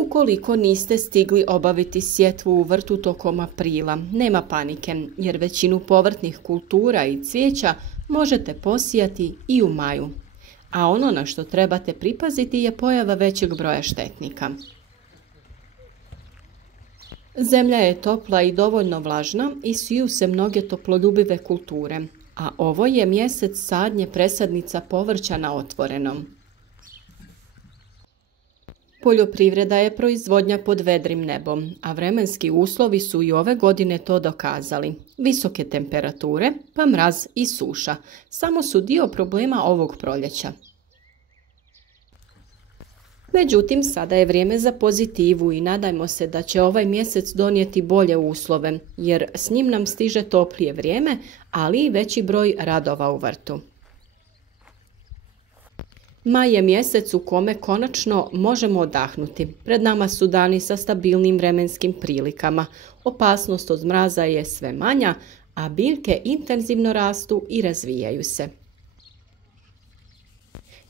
Ukoliko niste stigli obaviti sjetvu u vrtu tokom aprila, nema panike, jer većinu povrtnih kultura i cvijeća možete posijati i u maju. A ono na što trebate pripaziti je pojava većeg broja štetnika. Zemlja je topla i dovoljno vlažna i siju se mnoge toploljubive kulture, a ovo je mjesec sadnje presadnica povrća na otvorenom. Poljoprivreda je proizvodnja pod vedrim nebom, a vremenski uslovi su i ove godine to dokazali. Visoke temperature, pa mraz i suša, samo su dio problema ovog proljeća. Međutim, sada je vrijeme za pozitivu i nadajmo se da će ovaj mjesec donijeti bolje uslove, jer s njim nam stiže toplije vrijeme, ali i veći broj radova u vrtu. Maj je mjesec u kome konačno možemo odahnuti. Pred nama su dani sa stabilnim vremenskim prilikama. Opasnost od mraza je sve manja, a biljke intenzivno rastu i razvijaju se.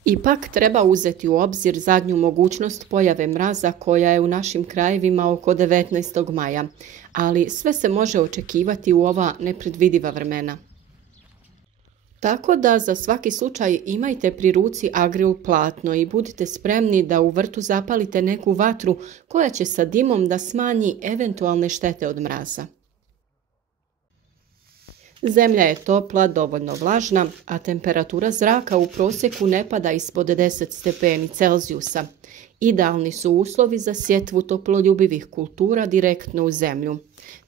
Ipak treba uzeti u obzir zadnju mogućnost pojave mraza koja je u našim krajevima oko 19. maja, ali sve se može očekivati u ova nepredvidiva vremena. Tako da za svaki slučaj imajte pri ruci agril platno i budite spremni da u vrtu zapalite neku vatru koja će sa dimom da smanji eventualne štete od mraza. Zemlja je topla, dovoljno vlažna, a temperatura zraka u prosjeku ne pada ispod 10 stepeni Celzijusa. Idealni su uslovi za sjetvu toploljubivih kultura direktno u zemlju.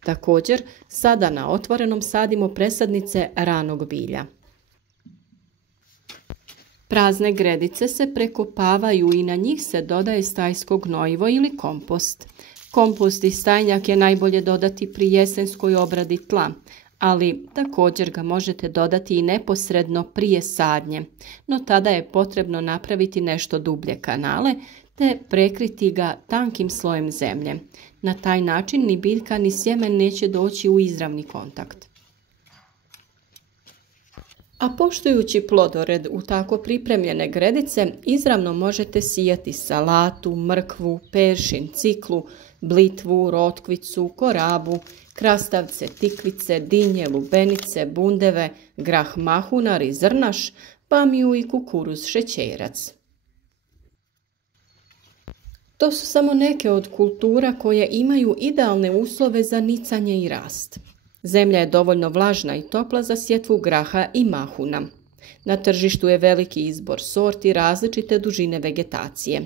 Također, sada na otvorenom sadimo presadnice ranog bilja. Prazne gredice se prekopavaju i na njih se dodaje stajsko gnojivo ili kompost. Kompost iz stajnjak je najbolje dodati pri jesenskoj obradi tla, ali također ga možete dodati i neposredno prije sadnje, no tada je potrebno napraviti nešto dublje kanale te prekriti ga tankim slojem zemlje. Na taj način ni biljka ni sjemen neće doći u izravni kontakt. A poštujući plodored u tako pripremljene gredice, izravno možete sijati salatu, mrkvu, peršin, ciklu, blitvu, rotkvicu, korabu, krastavce, tikvice, dinje, lubenice, bundeve, grah mahunar i zrnaš, bamiju i kukuruz šećerac. To su samo neke od kultura koje imaju idealne uslove za nicanje i rast. Zemlja je dovoljno vlažna i topla za sjetvu graha i mahuna. Na tržištu je veliki izbor sorti različite dužine vegetacije.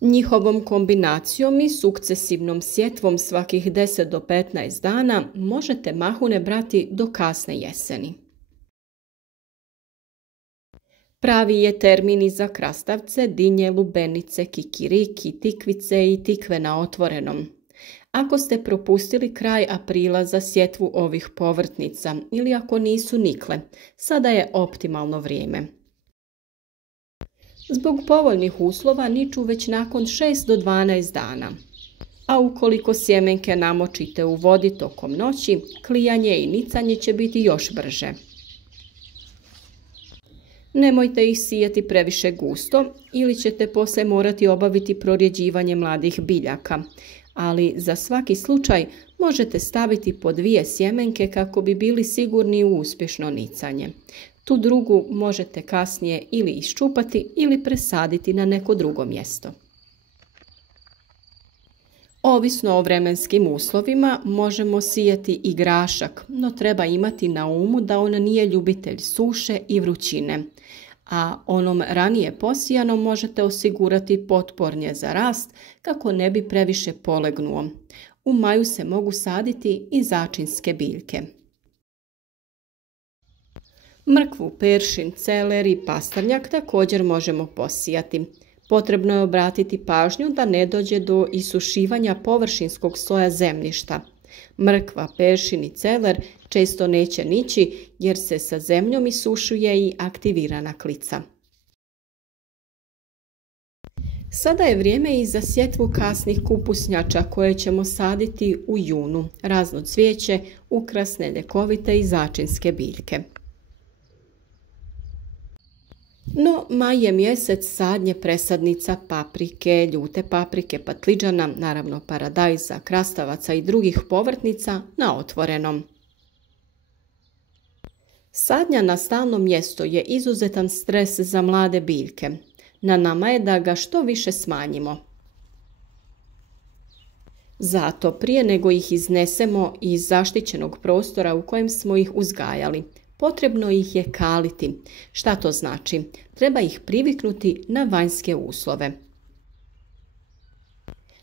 Njihovom kombinacijom i sukcesivnom sjetvom svakih 10 do 15 dana možete mahune brati do kasne jeseni. Pravi je termin i za krastavce, dinje, lubenice, kikiriki, tikvice i tikve na otvorenom. Ako ste propustili kraj aprila za sjetvu ovih povrtnica ili ako nisu nikle, sada je optimalno vrijeme. Zbog povoljnih uslova niču već nakon 6 do 12 dana. A ukoliko sjemenke namočite u vodi tokom noći, klijanje i nicanje će biti još brže. Nemojte ih sijati previše gusto ili ćete poslije morati obaviti prorjeđivanje mladih biljaka, ali za svaki slučaj možete staviti po 2 sjemenke kako bi bili sigurni u uspješno nicanje. Tu drugu možete kasnije ili iščupati ili presaditi na neko drugo mjesto. Ovisno o vremenskim uslovima možemo sijati i grašak, no treba imati na umu da on nije ljubitelj suše i vrućine, a onom ranije posijanom možete osigurati potpornje za rast kako ne bi previše polegnuo. U maju se mogu saditi i začinske biljke. Mrkvu, peršin, celer i pastrnjak također možemo posijati. Potrebno je obratiti pažnju da ne dođe do isušivanja površinskog sloja zemljišta. Mrkva, peršin i celer često neće nići jer se sa zemljom isušuje i aktivirana klica. Sada je vrijeme i za sjetvu kasnih kupusnjača koje ćemo saditi u junu, razno cvijeće, ukrasne, ljekovite i začinske biljke. No, maj je mjesec sadnje presadnica paprike, ljute paprike, patliđana, naravno paradajza, krastavaca i drugih povrtnica na otvorenom. Sadnja na stalno mjesto je izuzetan stres za mlade biljke. Na nama je da ga što više smanjimo. Zato prije nego ih iznesemo iz zaštićenog prostora u kojem smo ih uzgajali, potrebno ih je kaliti. Šta to znači? Treba ih priviknuti na vanjske uslove.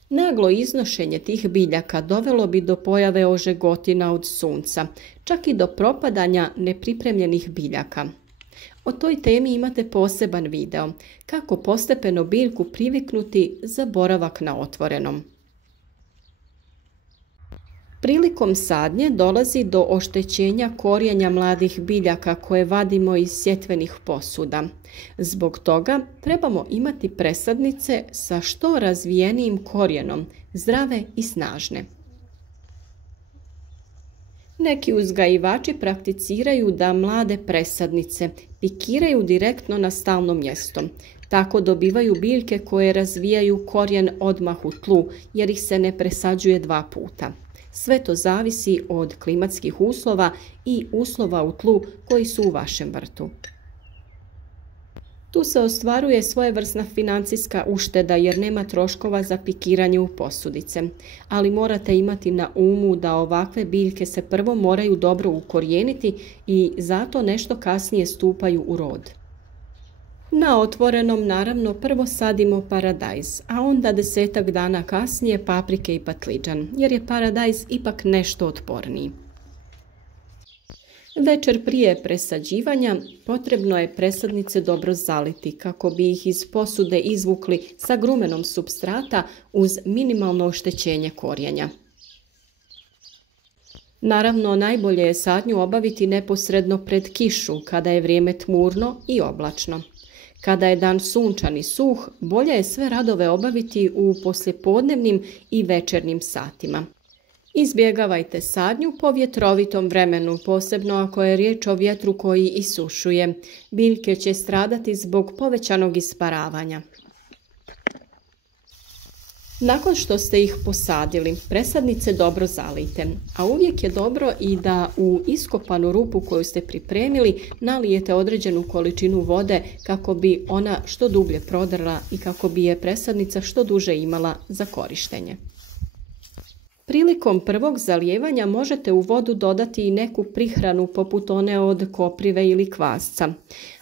Naglo iznošenje tih biljaka dovelo bi do pojave ožegotina od sunca, čak i do propadanja nepripremljenih biljaka. O toj temi imate poseban video, kako postepeno biljku priviknuti za boravak na otvorenom. Prilikom sadnje dolazi do oštećenja korijenja mladih biljaka koje vadimo iz sjetvenih posuda. Zbog toga trebamo imati presadnice sa što razvijenijim korijenom, zdrave i snažne. Neki uzgajivači prakticiraju da mlade presadnice pikiraju direktno na stalno mjesto. Tako dobivaju biljke koje razvijaju korijen odmah u tlu jer ih se ne presađuje 2 puta. Sve to zavisi od klimatskih uslova i uslova u tlu koji su u vašem vrtu. Tu se ostvaruje svojevrsna financijska ušteda jer nema troškova za pikiranje u posudice, ali morate imati na umu da ovakve biljke se prvo moraju dobro ukorijeniti i zato nešto kasnije stupaju u rod. Na otvorenom naravno prvo sadimo paradajz, a onda 10-tak dana kasnije paprike i patliđan, jer je paradajz ipak nešto otporniji. Večer prije presađivanja potrebno je presadnice dobro zaliti kako bi ih iz posude izvukli sa grumenom supstrata uz minimalno oštećenje korijenja. Naravno, najbolje je sadnju obaviti neposredno pred kišu kada je vrijeme tmurno i oblačno. Kada je dan sunčan i suh, bolje je sve radove obaviti u poslijepodnevnim i večernjim satima. Izbjegavajte sadnju po vjetrovitom vremenu, posebno ako je riječ o vjetru koji isušuje. Biljke će stradati zbog povećanog isparavanja. Nakon što ste ih posadili, presadnice dobro zalijte, a uvijek je dobro i da u iskopanu rupu koju ste pripremili nalijete određenu količinu vode kako bi ona što dublje prodrla i kako bi je presadnica što duže imala za korištenje. Prilikom prvog zalijevanja možete u vodu dodati i neku prihranu poput one od koprive ili kvasca,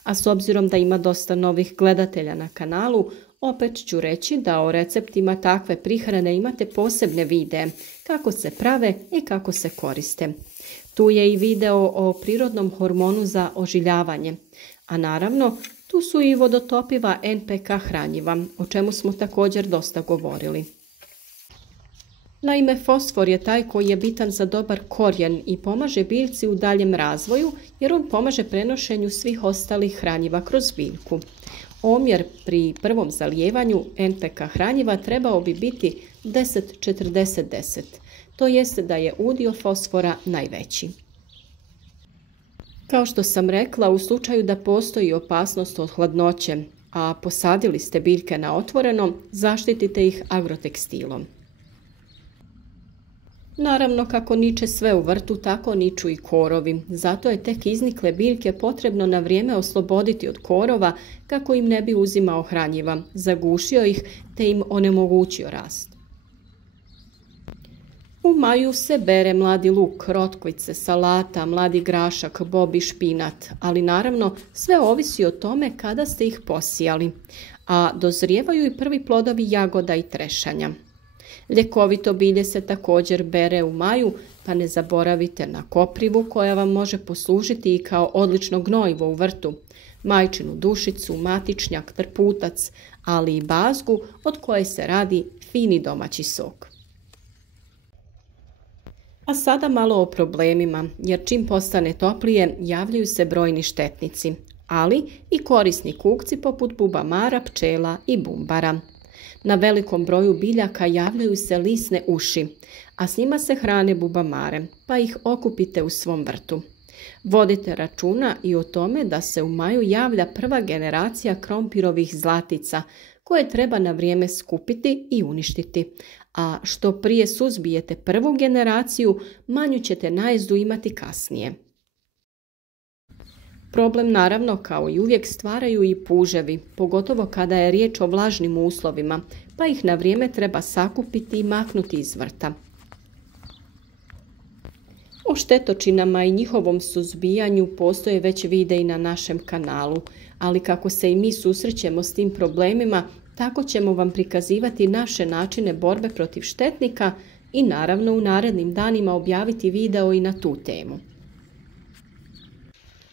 a s obzirom da ima dosta novih gledatelja na kanalu, opet ću reći da o receptima takve prihrane imate posebne videe, kako se prave i kako se koriste. Tu je i video o prirodnom hormonu za ožiljavanje, a naravno tu su i vodotopiva NPK hranjiva, o čemu smo također dosta govorili. Naime, fosfor je taj koji je bitan za dobar korijen i pomaže biljci u daljem razvoju jer on pomaže prenošenju svih ostalih hranjiva kroz biljku. Omjer pri prvom zalijevanju NPK hranjiva trebao bi biti 10-40-10, to jest da je udio fosfora najveći. Kao što sam rekla, u slučaju da postoji opasnost od hladnoće, a posadili ste biljke na otvorenom, zaštitite ih agrotekstilom. Naravno, kako niče sve u vrtu, tako niču i korovi. Zato je tek iznikle biljke potrebno na vrijeme osloboditi od korova kako im ne bi uzimao hranjiva, zagušio ih te im onemogućio rast. U maju se bere mladi luk, rotkvice, salata, mladi grašak, bob i špinat, ali naravno sve ovisi o tome kada ste ih posijali, a dozrijevaju i prvi plodovi jagoda i trešanja. Ljekovito bilje se također bere u maju, pa ne zaboravite na koprivu koja vam može poslužiti i kao odlično gnojivo u vrtu, majčinu dušicu, matičnjak, trputac, ali i bazgu od koje se radi fini domaći sok. A sada malo o problemima, jer čim postane toplije javljaju se brojni štetnici, ali i korisni kukci poput bubamara, pčela i bumbara. Na velikom broju biljaka javljaju se lisne uši, a s njima se hrane bubamare, pa ih okupite u svom vrtu. Vodite računa i o tome da se u maju javlja prva generacija krompirovih zlatica koje treba na vrijeme skupiti i uništiti. A što prije suzbijete prvu generaciju, manju ćete najezdu imati kasnije. Problem naravno kao i uvijek stvaraju i puževi, pogotovo kada je riječ o vlažnim uslovima, pa ih na vrijeme treba sakupiti i maknuti iz vrta. O štetočinama i njihovom suzbijanju postoje već videi na našem kanalu, ali kako se i mi susrećemo s tim problemima, tako ćemo vam prikazivati naše načine borbe protiv štetnika i naravno u narednim danima objaviti video i na tu temu.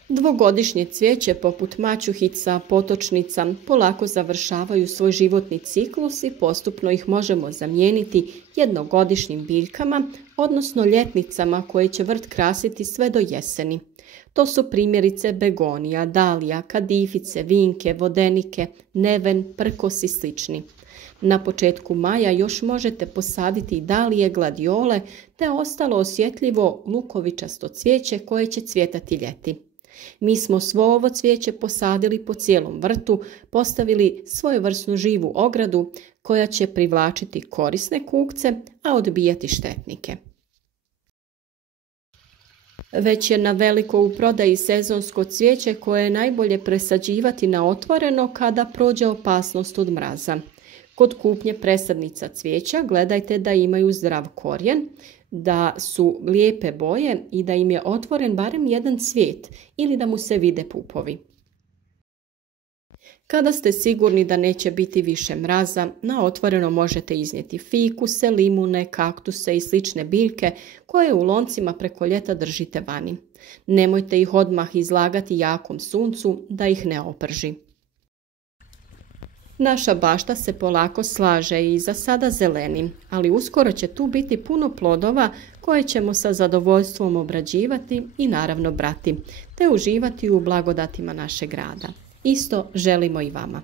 Dvogodišnje cvijeće poput mačuhica, potočnica polako završavaju svoj životni ciklus i postupno ih možemo zamijeniti jednogodišnjim biljkama, odnosno ljetnicama koje će vrt krasiti sve do jeseni. To su primjerice begonija, dalija, kadifice, vinke, vodenike, neven, prkos i slični. Na početku maja još možete posaditi dalije, gladiole te ostalo osjetljivo lukovičasto cvijeće koje će cvjetati ljeti. Mi smo svo ovo cvijeće posadili po cijelom vrtu, postavili svojevrsnu živu ogradu koja će privlačiti korisne kukce, a odbijati štetnike. Već je na veliko u prodaji sezonsko cvijeće koje je najbolje presađivati na otvoreno kada prođe opasnost od mraza. Kod kupnje presadnica cvijeća gledajte da imaju zdrav korijen, da su lijepe boje i da im je otvoren barem jedan cvijet ili da mu se vide pupovi. Kada ste sigurni da neće biti više mraza, na otvoreno možete iznijeti fikuse, limune, kaktuse i slične biljke koje u loncima preko ljeta držite vani. Nemojte ih odmah izlagati jakom suncu da ih ne oprži. Naša bašta se polako slaže i za sada zeleni, ali uskoro će tu biti puno plodova koje ćemo sa zadovoljstvom obrađivati i naravno brati, te uživati u blagodatima našeg rada. Isto želimo i vama.